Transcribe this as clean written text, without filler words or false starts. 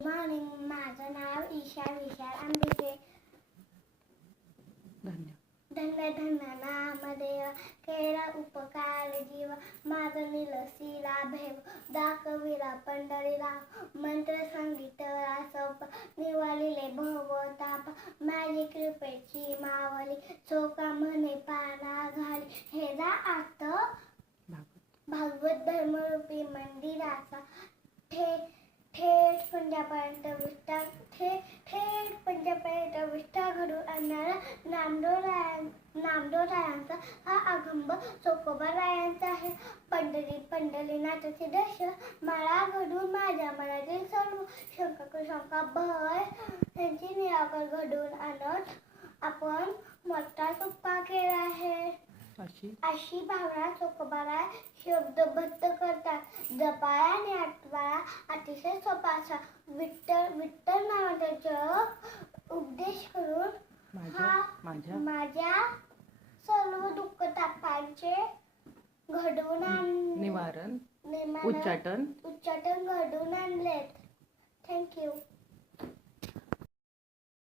Morning. माझं नाव ईशा विशाल आंबिके. धन्य धन्य नामदेव केला उपकार जीव. माझं निलसीला भेव दाखविला पंढरीला. मंत्र सांगितला सोप निवालिले भवताप. माझी कृपेची मावली सोका म्हणे पाना घाली. हे जा आत भागवत धर्मरूपी मंदिराचा. थेट पंजापर्यंत विस्तार थेट पंजापर्यंत विस्तार घडून आणणारा नामदेवरायांचा हा अगंब चोखोबारायांचा आहे. पंढरीनाथाचे दर्शन माळा घडून माझ्या मनातील सर्व शंका भय त्यांची निराकर घडून आणत आपण मोठा कृपा केला आहे. अशी भावना चोखोबाराय शब्दबद्ध करतात. जपाया आणि आठवाया अतिशय सोपा असा. विठ्ठल नावाचा जप उपदेश करून माझ्या सर्व दुःख तापांचे घडवून निवारण उच्चाटन घडवून आणलेत. थँक्यू.